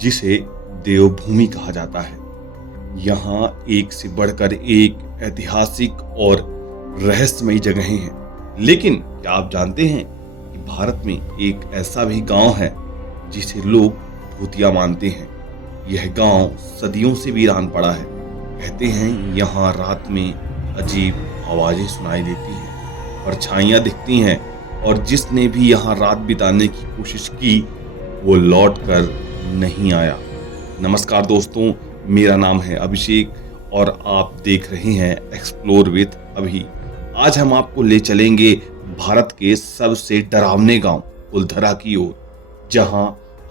जिसे देवभूमि कहा जाता है। यहाँ एक से बढ़कर एक ऐतिहासिक और रहस्यमयी जगहें हैं। लेकिन क्या आप जानते हैं कि भारत में एक ऐसा भी गांव है जिसे लोग भूतिया मानते हैं। यह गांव सदियों से वीरान पड़ा है। कहते हैं यहाँ रात में अजीब आवाजें सुनाई देती हैं, परछाइयां दिखती हैं और जिसने भी यहाँ रात बिताने की कोशिश की वो लौट कर नहीं आया। नमस्कार दोस्तों, मेरा नाम है अभिषेक और आप देख रहे हैं एक्सप्लोर विद अभी। आज हम आपको ले चलेंगे भारत के सबसे डरावने गांव कुलधरा की ओर, जहां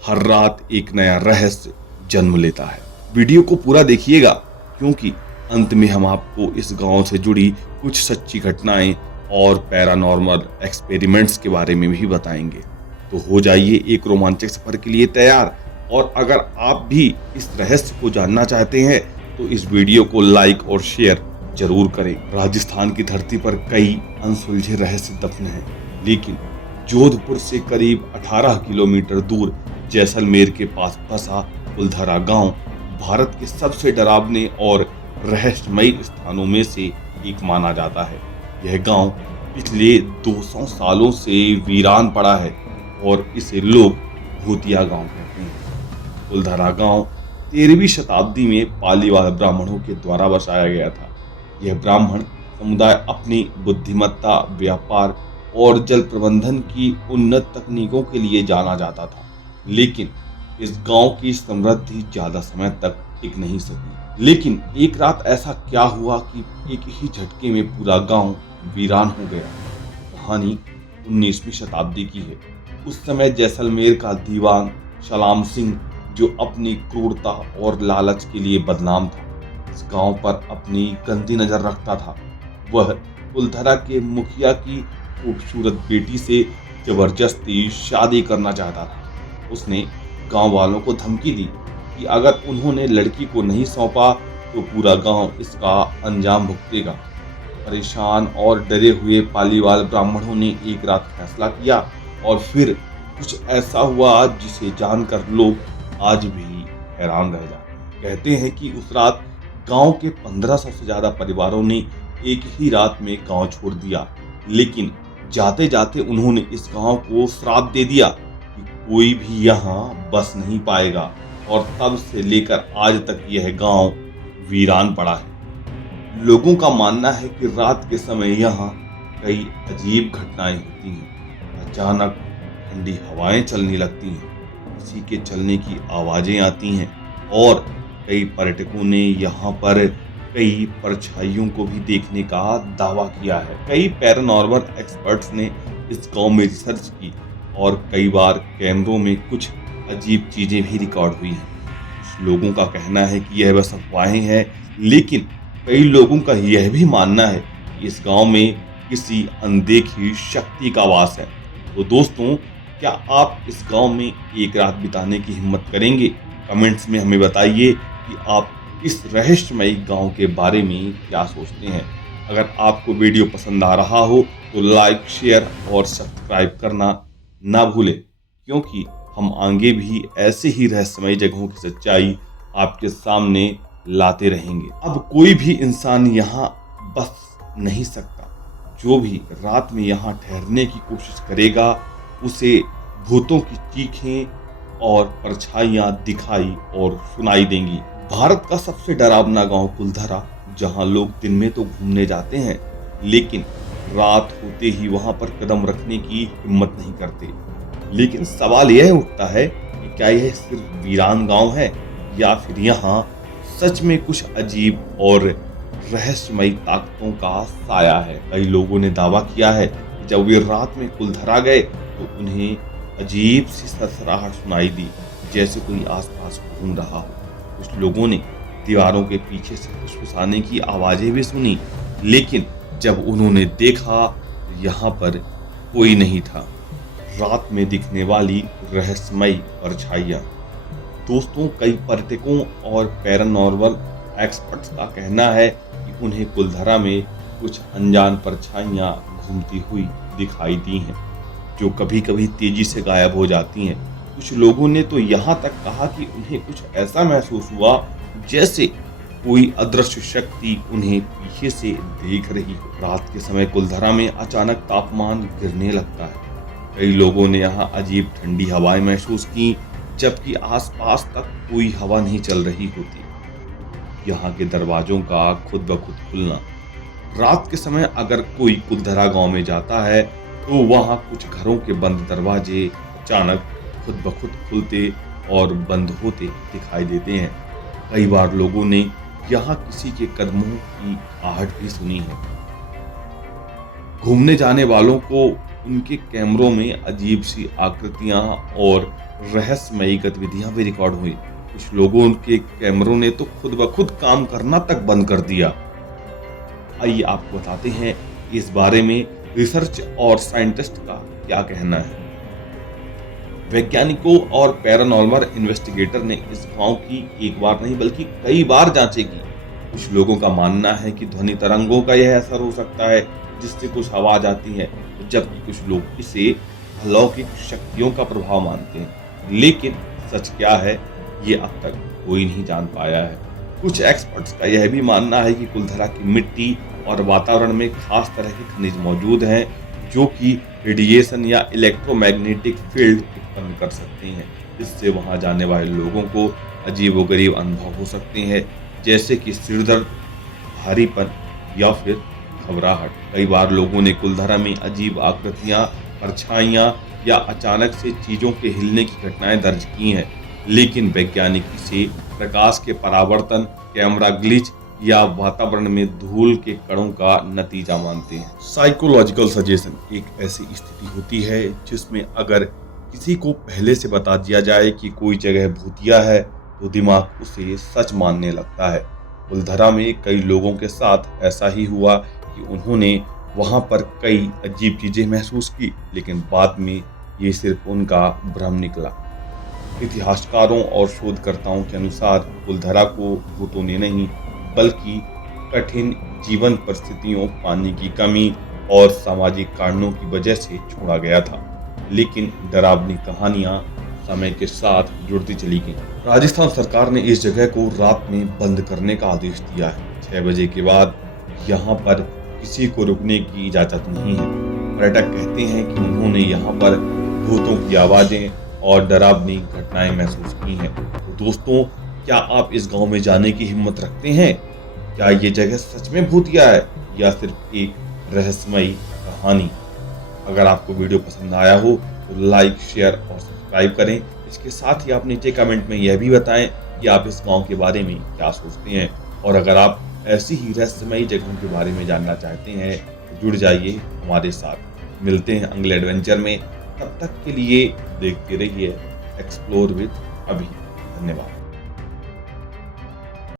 हर रात एक नया रहस्य जन्म लेता है। वीडियो को पूरा देखिएगा क्योंकि अंत में हम आपको इस गांव से जुड़ी कुछ सच्ची घटनाएं और पैरानॉर्मल एक्सपेरिमेंट्स के बारे में भी बताएंगे। तो हो जाइए एक रोमांचक सफर के लिए तैयार। और अगर आप भी इस रहस्य को जानना चाहते हैं तो इस वीडियो को लाइक और शेयर जरूर करें। राजस्थान की धरती पर कई अनसुलझे रहस्य दफन हैं, लेकिन जोधपुर से करीब 18 किलोमीटर दूर जैसलमेर के पास बसा कुलधरा गांव भारत के सबसे डरावने और रहस्यमयी स्थानों में से एक माना जाता है। यह गांव पिछले 200 सालों से वीरान पड़ा है और इसे लोग भूतिया गांव कहते हैं। कुलधरा गांव 13वीं शताब्दी में पालीवाल ब्राह्मणों के द्वारा बसाया गया था। यह ब्राह्मण समुदाय अपनी बुद्धिमत्ता, व्यापार और जल प्रबंधन की उन्नत तकनीकों के लिए जाना जाता था, लेकिन इस गांव की समृद्धि ज्यादा समय तक टिक नहीं सकी। लेकिन एक रात ऐसा क्या हुआ कि एक ही झटके में पूरा गांव वीरान हो गया। कहानी 19वीं शताब्दी की है। उस समय जैसलमेर का दीवान सलाम सिंह, जो अपनी क्रूरता और लालच के लिए बदनाम था, इस गांव पर अपनी गंदी नजर रखता था। वह कुलधरा के मुखिया की खूबसूरत बेटी से जबरदस्ती शादी करना चाहता था। उसने गांव वालों को धमकी दी कि अगर उन्होंने लड़की को नहीं सौंपा तो पूरा गांव इसका अंजाम भुगतेगा। परेशान और डरे हुए पालीवाल ब्राह्मणों ने एक रात फैसला किया और फिर कुछ ऐसा हुआ जिसे जानकर लोग आज भी हैरान रह जाते हैं। कहते हैं कि उस रात गांव के 1500 से ज्यादा परिवारों ने एक ही रात में गांव छोड़ दिया, लेकिन जाते जाते उन्होंने इस गांव को श्राप दे दिया कि कोई भी यहाँ बस नहीं पाएगा। और तब से लेकर आज तक यह गांव वीरान पड़ा है। लोगों का मानना है कि रात के समय यहाँ कई अजीब घटनाएं होती हैं। अचानक ठंडी हवाएं चलने लगती हैं, किसी के चलने की आवाजें आती हैं और कई पर्यटकों ने यहाँ पर कई परछाइयों को भी देखने का दावा किया है। कई पैरानॉर्मल एक्सपर्ट्स ने इस गांव में रिसर्च की और कई बार कैमरों में कुछ अजीब चीजें भी रिकॉर्ड हुई हैं। कुछ लोगों का कहना है कि यह बस अफवाहें हैं, लेकिन कई लोगों का यह भी मानना है कि इस गांव में किसी अनदेखी शक्ति का वास है। तो दोस्तों, क्या आप इस गांव में एक रात बिताने की हिम्मत करेंगे? कमेंट्स में हमें बताइए कि आप इस रहस्यमयी गांव के बारे में क्या सोचते हैं। अगर आपको वीडियो पसंद आ रहा हो तो लाइक, शेयर और सब्सक्राइब करना ना भूलें, क्योंकि हम आगे भी ऐसे ही रहस्यमयी जगहों की सच्चाई आपके सामने लाते रहेंगे। अब कोई भी इंसान यहाँ बस नहीं सकता। जो भी रात में यहाँ ठहरने की कोशिश करेगा उसे भूतों की चीखें और परछाइयां दिखाई और सुनाई देंगी। भारत का सबसे डरावना गांव कुलधरा, जहां लोग दिन में तो घूमने जाते हैं, लेकिन रात होते ही वहां पर कदम रखने की हिम्मत नहीं करते। लेकिन सवाल यह उठता है कि क्या यह सिर्फ वीरान गांव है या फिर यहाँ सच में कुछ अजीब और रहस्यमयी ताकतों का साया है। कई लोगों ने दावा किया है कि जब वे रात में कुलधरा गए तो उन्हें अजीब सी सरसराहट सुनाई दी, जैसे कोई आसपास घूम रहा हो। कुछ लोगों ने दीवारों के पीछे से फुसफुसाने की आवाजें भी सुनी, लेकिन जब उन्होंने देखा तो यहाँ पर कोई नहीं था। रात में दिखने वाली रहस्यमयी परछाइयां। दोस्तों, कई पर्यटकों और पैरानॉर्मल एक्सपर्ट्स का कहना है कि उन्हें कुलधरा में कुछ अनजान परछाइयां घूमती हुई दिखाई दी हैं, जो कभी कभी तेजी से गायब हो जाती हैं। कुछ लोगों ने तो यहाँ तक कहा कि उन्हें कुछ ऐसा महसूस हुआ जैसे कोई अदृश्य शक्ति उन्हें पीछे से देख रही हो। रात के समय कुलधरा में अचानक तापमान गिरने लगता है। कई लोगों ने यहाँ अजीब ठंडी हवाएं महसूस की, जबकि आसपास तक कोई हवा नहीं चल रही होती। यहाँ के दरवाजों का खुद ब खुद खुलना। रात के समय अगर कोई कुलधरा गांव में जाता है तो वहाँ कुछ घरों के बंद दरवाजे अचानक खुद ब खुद खुलते और बंद होते दिखाई देते हैं। कई बार लोगों ने यहाँ किसी के कदमों की आहट भी सुनी है। घूमने जाने वालों को उनके कैमरों में अजीब सी आकृतियां और रहस्यमयी गतिविधियां भी रिकॉर्ड हुई। कुछ लोगों के कैमरों ने तो खुद ब खुद काम करना तक बंद कर दिया। आइए आपको बताते हैं इस बारे में रिसर्च और साइंटिस्ट का क्या कहना है। वैज्ञानिकों और पैरानॉर्मल इन्वेस्टिगेटर ने इस गांव की एक बार नहीं बल्कि कई बार जांचें की। कुछ लोगों का मानना है कि ध्वनि तरंगों का यह असर हो सकता है जिससे कुछ आवाज आती है, जबकि कुछ लोग इसे अलौकिक शक्तियों का प्रभाव मानते हैं। लेकिन सच क्या है ये अब तक कोई नहीं जान पाया है। कुछ एक्सपर्ट्स का यह भी मानना है कि कुलधरा की मिट्टी और वातावरण में खास तरह के खनिज मौजूद हैं जो कि रेडिएशन या इलेक्ट्रोमैग्नेटिक फील्ड उत्पन्न कर सकते हैं। इससे वहां जाने वाले लोगों को अजीबोगरीब अनुभव हो सकते हैं, जैसे कि सिरदर्द, भारीपन या फिर घबराहट। कई बार लोगों ने कुलधरा में अजीब आकृतियां, परछाइयां या अचानक से चीजों के हिलने की घटनाएं दर्ज की हैं, लेकिन वैज्ञानिक इसे प्रकाश के परावर्तन, कैमरा ग्लिच या वातावरण में धूल के कणों का नतीजा मानते हैं। साइकोलॉजिकल सजेशन एक ऐसी स्थिति होती है जिसमें अगर किसी को पहले से बता दिया जाए कि कोई जगह भूतिया है तो दिमाग उसे सच मानने लगता है। कुलधरा में कई लोगों के साथ ऐसा ही हुआ कि उन्होंने वहां पर कई अजीब चीजें महसूस की, लेकिन बाद में ये सिर्फ उनका भ्रम निकला। इतिहासकारों और शोधकर्ताओं के अनुसार कुलधरा को भूतों ने नहीं बल्कि कठिन जीवन परिस्थितियों, पानी की कमी और सामाजिक कारणों की वजह से छोड़ा गया था। लेकिन डरावनी कहानियां समय के साथ जुड़ती चली गईं। राजस्थान सरकार ने इस जगह को रात में बंद करने का आदेश दिया है। 6 बजे के बाद यहाँ पर किसी को रुकने की इजाजत नहीं है। पर्यटक कहते हैं कि उन्होंने यहाँ पर भूतों की आवाजें और डरावनी घटनाएं महसूस की हैं। तो दोस्तों, क्या आप इस गांव में जाने की हिम्मत रखते हैं? क्या ये जगह सच में भूतिया है या सिर्फ एक रहस्यमयी कहानी? अगर आपको वीडियो पसंद आया हो तो लाइक, शेयर और सब्सक्राइब करें। इसके साथ ही आप नीचे कमेंट में यह भी बताएं कि आप इस गांव के बारे में क्या सोचते हैं, और अगर आप ऐसी ही रहस्यमयी जगहों के बारे में जानना चाहते हैं तो जुड़ जाइए हमारे साथ। मिलते हैं अगले एडवेंचर में। तब तक के लिए देखते रहिए एक्सप्लोर विद अभी। धन्यवाद।